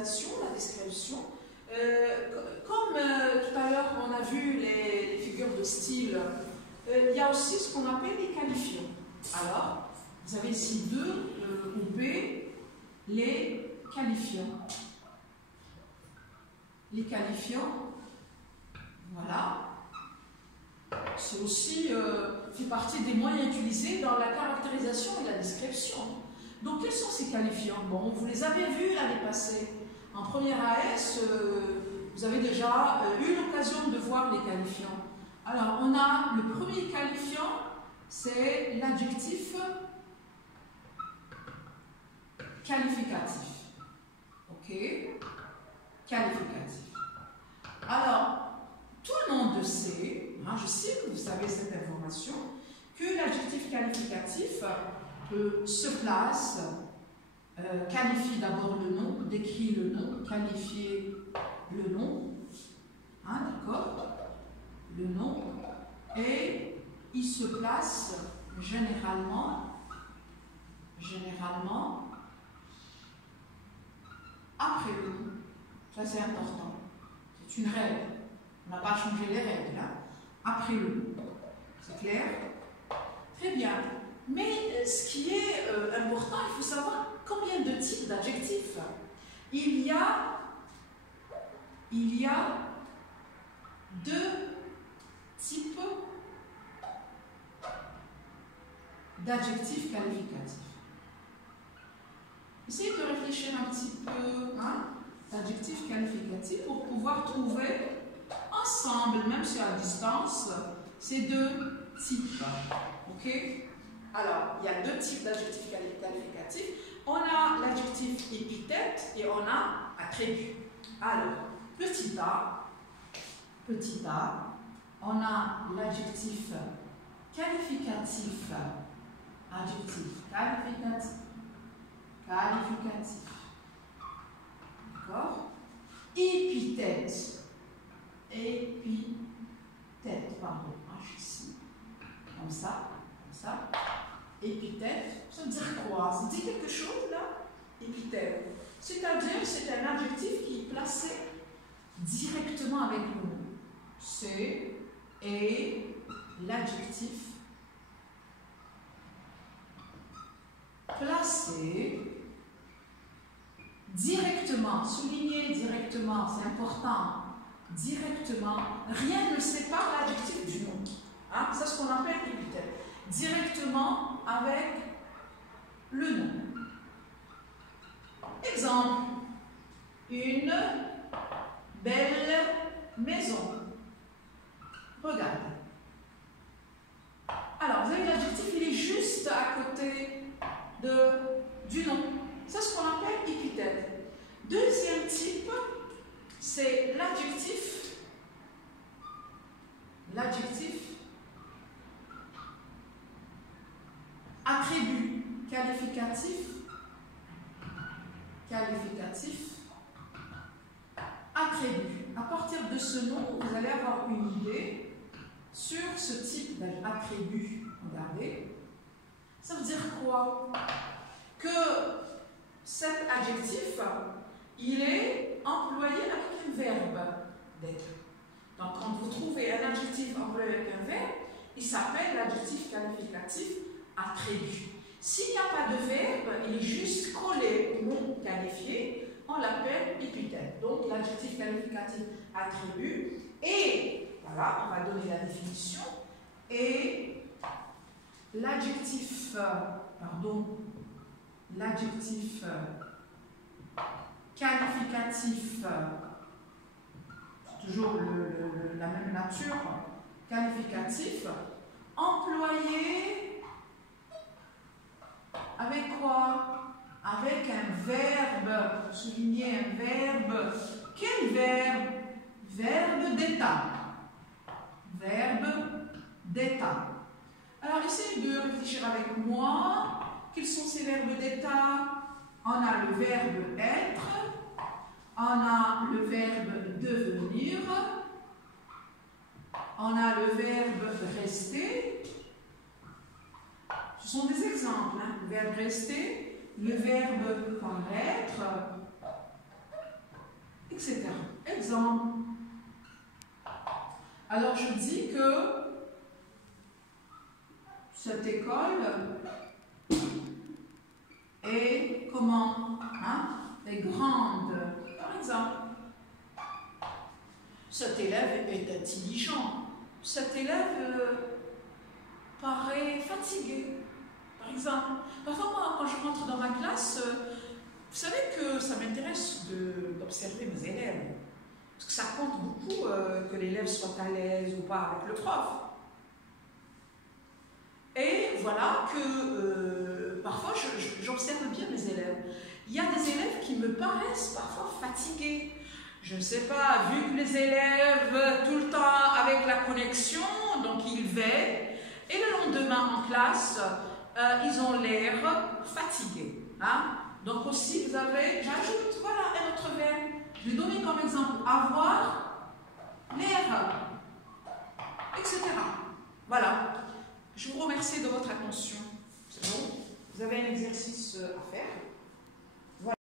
caractérisation, la description. Comme tout à l'heure on a vu les figures de style, il y a aussi ce qu'on appelle les qualifiants. Alors, vous avez ici deux groupés, les qualifiants. Les qualifiants, voilà, c'est aussi fait partie des moyens utilisés dans la caractérisation et la description. Donc, quels sont ces qualifiants? Bon, vous les avez vus l'année passée. En première AS, vous avez déjà eu l'occasion de voir les qualifiants. Alors, on a le premier qualifiant, c'est l'adjectif qualificatif. Ok? Qualificatif. Alors, tout le monde sait, hein, je sais que vous savez cette information, que l'adjectif qualificatif se place, qualifie d'abord le nom, décrit le nom, qualifier le nom, hein, d'accord? Le nom, et il se place généralement après le nom. Ça, c'est important. C'est une règle. On n'a pas changé les règles. Hein? Après le nom. C'est clair? Très bien. Mais ce qui est important, il faut savoir combien de types d'adjectifs. Il y a deux types d'adjectifs qualificatifs. Essayez de réfléchir un petit peu, hein, d'adjectifs qualificatifs pour pouvoir trouver ensemble, même si à distance, ces deux types. Ok? Alors, il y a deux types d'adjectifs qualificatifs. On a l'adjectif épithète et on a attribut. Alors, petit a, on a l'adjectif qualificatif. Adjectif qualificatif. D'accord? Épithète. Pardon, H ici. Comme ça. Épithète, ça veut dire quoi? Ça dit quelque chose là? Épithète. C'est-à-dire, c'est un adjectif qui est placé directement avec le nom. C'est l'adjectif placé directement, souligné directement, c'est important, directement, rien ne sépare l'adjectif du nom. Hein? C'est ce qu'on appelle épithète. Directement avec le nom. Exemple, une belle maison. Regardez. Alors, vous avez l'adjectif, il est juste à côté du nom. C'est ce qu'on appelle épithète. Deuxième type, c'est l'adjectif attribut qualificatif, attribut. À partir de ce nom, vous allez avoir une idée sur ce type d'attribut. Regardez. Ça veut dire quoi? Que cet adjectif, il est employé avec un verbe d'être. Donc, quand vous trouvez un adjectif employé avec un verbe, il s'appelle l'adjectif qualificatif attribut. S'il n'y a pas de verbe, il est juste collé au nom qualifié, on l'appelle épithète. Donc, l'adjectif qualificatif attribut, et, voilà, on va donner la définition, et l'adjectif qualificatif, toujours la même nature, qualificatif, employé avec quoi? Avec un verbe, souligner un verbe. Quel verbe? Verbe d'état. Verbe d'état. Alors, essayez de réfléchir avec moi. Quels sont ces verbes d'état? On a le verbe être, on a le verbe devenir, on a le verbe rester. Ce sont des exemples, hein. Le verbe rester, le verbe paraître, exemple. Alors je dis que cette école est comment, hein, est grande, par exemple. Cet élève est intelligent. Cet élève paraît fatigué, par exemple. Parfois, moi, quand je rentre dans ma classe, vous savez que ça m'intéresse d'observer mes élèves. Parce que ça compte beaucoup que l'élève soit à l'aise ou pas avec le prof. Et voilà que parfois, j'observe bien mes élèves. Il y a des élèves qui me paraissent parfois fatigués. Je ne sais pas, vu que les élèves, tout le temps avec la connexion, donc ils veillent, et le lendemain en classe, ils ont l'air fatigués. Hein? Donc aussi, vous avez, j'ajoute, voilà, un autre verbe. Je vais donner comme exemple avoir l'air, etc. Voilà. Je vous remercie de votre attention. C'est bon? Vous avez un exercice à faire.